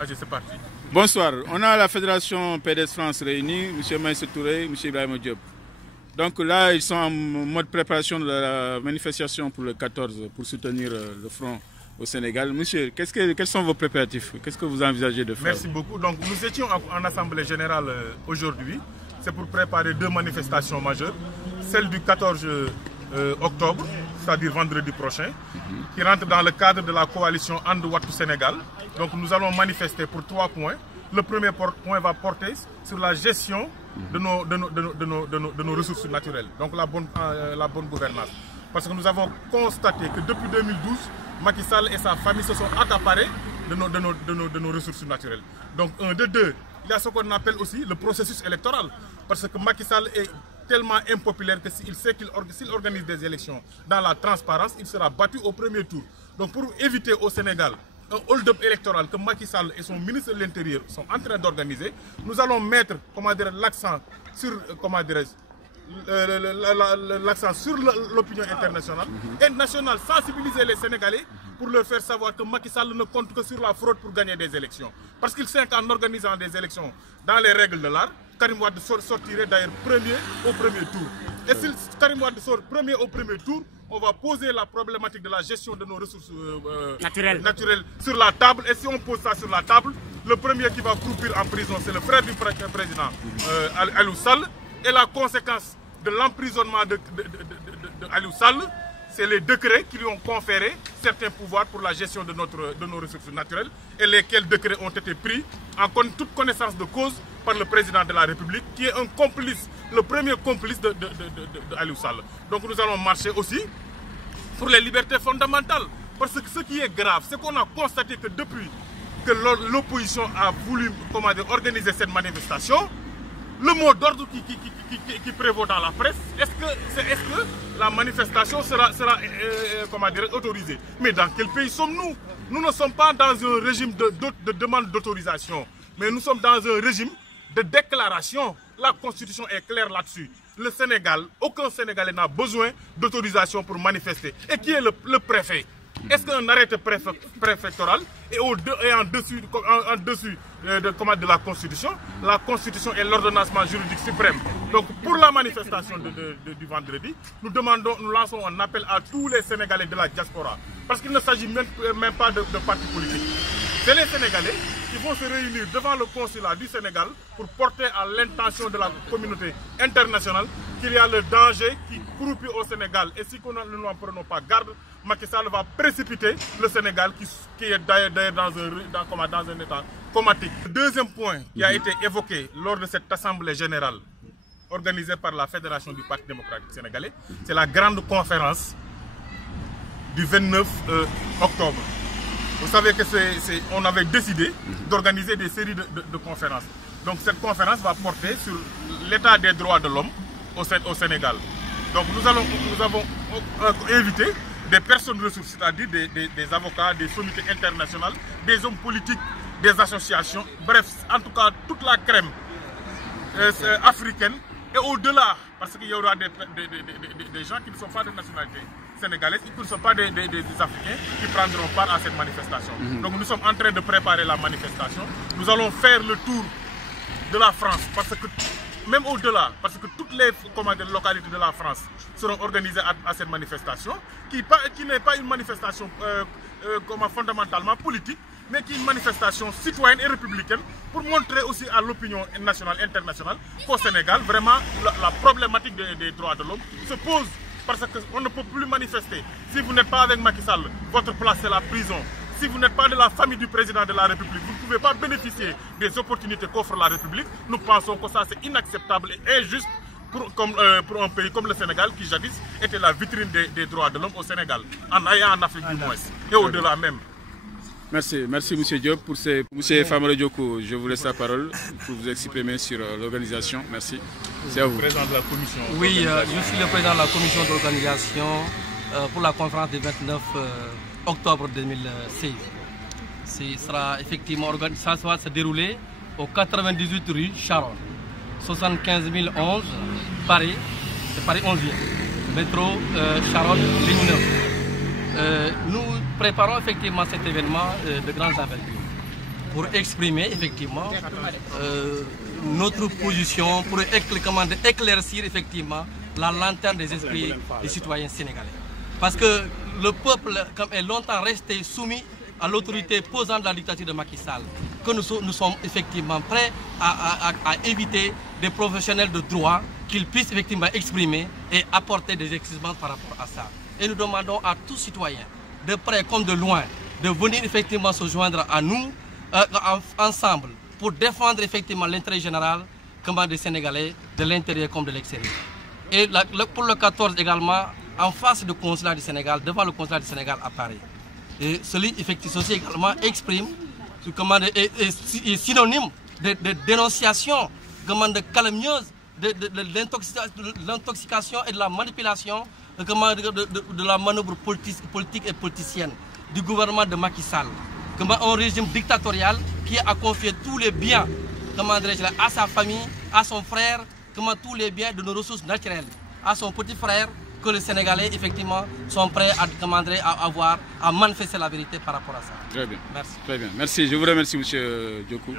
Allez, c'est parti. Bonsoir, on a la Fédération PDS France réunie, M. Maïssa Touré, M. Ibrahim Diop. Donc là, ils sont en mode préparation de la manifestation pour le 14, pour soutenir le front au Sénégal. Monsieur, quels sont vos préparatifs? Qu'est-ce que vous envisagez de faire? Merci beaucoup. Donc nous étions en Assemblée Générale aujourd'hui. C'est pour préparer deux manifestations majeures. Celle du 14 octobre, c'est-à-dire vendredi prochain, qui rentre dans le cadre de la coalition And Wattu Sénégal. Donc nous allons manifester pour 3 points. Le premier point va porter sur la gestion de nos ressources naturelles, donc la bonne gouvernance. Parce que nous avons constaté que depuis 2012, Macky Sall et sa famille se sont accaparés de nos ressources naturelles. Donc un de deux, il y a ce qu'on appelle aussi le processus électoral. Parce que Macky Sall est tellement impopulaire que s'il sait s'il organise des élections dans la transparence, il sera battu au premier tour. Donc pour éviter au Sénégal un hold-up électoral que Macky Sall et son ministre de l'Intérieur sont en train d'organiser, nous allons mettre l'accent sur l'accent sur l'opinion internationale et nationale, sensibiliser les Sénégalais pour leur faire savoir que Macky Sall ne compte que sur la fraude pour gagner des élections. Parce qu'il sait qu'en organisant des élections dans les règles de l'art, Karim Wade sortirait d'ailleurs premier au premier tour. Et si Karim Wade sort premier au premier tour, on va poser la problématique de la gestion de nos ressources naturelles sur la table. Et si on pose ça sur la table, le premier qui va croupir en prison, c'est le frère du président Aliou Sall. Et la conséquence de l'emprisonnement de Aliou Sall, c'est les décrets qui lui ont conféré certains pouvoirs pour la gestion de nos ressources naturelles et lesquels décrets ont été pris en toute connaissance de cause par le président de la République qui est un complice, le premier complice de Aliou Sall. Donc nous allons marcher aussi pour les libertés fondamentales. Parce que ce qui est grave, c'est qu'on a constaté que depuis que l'opposition a voulu organiser cette manifestation, le mot d'ordre qui prévaut dans la presse, est-ce que la manifestation sera autorisée? Mais dans quel pays sommes-nous? Nous ne sommes pas dans un régime de demande d'autorisation, mais nous sommes dans un régime de déclaration. La Constitution est claire là-dessus. Le Sénégal, aucun Sénégalais n'a besoin d'autorisation pour manifester. Et qui est le préfet? Est-ce qu'un arrêté préfectoral est en dessus de la Constitution? La Constitution est l'ordonnancement juridique suprême. Donc pour la manifestation du vendredi, nous lançons un appel à tous les Sénégalais de la diaspora. Parce qu'il ne s'agit même pas de partis politiques. C'est les Sénégalais qui vont se réunir devant le consulat du Sénégal pour porter à l'intention de la communauté internationale qu'il y a le danger qui croupit au Sénégal. Et si nous n'en prenons pas garde, Macky Sall va précipiter le Sénégal qui est d'ailleurs dans un état comatique. Le deuxième point qui a été évoqué lors de cette assemblée générale organisée par la Fédération du Parti démocratique sénégalais, c'est la grande conférence du 29 octobre. Vous savez qu'on avait décidé d'organiser des séries de conférences. Donc cette conférence va porter sur l'état des droits de l'homme au Sénégal. Donc nous avons invité des personnes ressources, c'est-à-dire des avocats, des sommités internationales, des hommes politiques, des associations, bref, en tout cas toute la crème africaine et au-delà, parce qu'il y aura des gens qui ne sont pas de nationalité sénégalaise, qui ne sont pas des Africains qui prendront part à cette manifestation. Donc nous sommes en train de préparer la manifestation. Nous allons faire le tour de la France, parce que même au-delà, parce que toutes les localités de la France seront organisées à cette manifestation, qui n'est pas une manifestation fondamentalement politique, mais qui est une manifestation citoyenne et républicaine pour montrer aussi à l'opinion nationale et internationale qu'au Sénégal, vraiment, la problématique des droits de l'homme se pose. Parce qu'on ne peut plus manifester. Si vous n'êtes pas avec Macky Sall, votre place c'est la prison. Si vous n'êtes pas de la famille du président de la République, vous ne pouvez pas bénéficier des opportunités qu'offre la République. Nous pensons que ça c'est inacceptable et injuste pour un pays comme le Sénégal qui jadis était la vitrine des droits de l'homme au Sénégal, en Afrique du moins, et au-delà même. Merci M. Diop. Pour M. Famara Dioko, je vous laisse la parole pour vous exprimer sur l'organisation. Merci. C'est à vous. Président de la commission. Oui, je suis le président de la commission d'organisation pour la conférence du 29 octobre 2016. Ça va se dérouler au 98 rue Charonne, 75 011 Paris, c'est Paris 11e, métro Charonne, ligne 9. Nous préparons effectivement cet événement de grande envergure. pour exprimer effectivement notre position, pour éclaircir effectivement la lanterne des esprits des citoyens sénégalais. Parce que le peuple est longtemps resté soumis à l'autorité pesante de la dictature de Macky Sall, que nous sommes effectivement prêts à éviter des professionnels de droit qu'ils puissent effectivement exprimer et apporter des éclaircissements par rapport à ça. Et nous demandons à tous citoyens, de près comme de loin, de venir effectivement se joindre à nous ensemble pour défendre effectivement l'intérêt général des Sénégalais de l'intérieur comme de l'extérieur. Et pour le 14 également, en face du consulat du Sénégal, devant le consulat du Sénégal à Paris. Et ceci également exprime, est synonyme de dénonciation, de calomnieuse, de l'intoxication et de la manipulation, de la manœuvre politique et politicienne du gouvernement de Macky Sall. Un régime dictatorial qui a confié tous les biens à sa famille, à son frère, tous les biens de nos ressources naturelles, à son petit frère, que les Sénégalais effectivement sont prêts à manifester la vérité par rapport à ça. Très bien. Merci. Très bien. Merci. Je vous remercie, M. Diokou.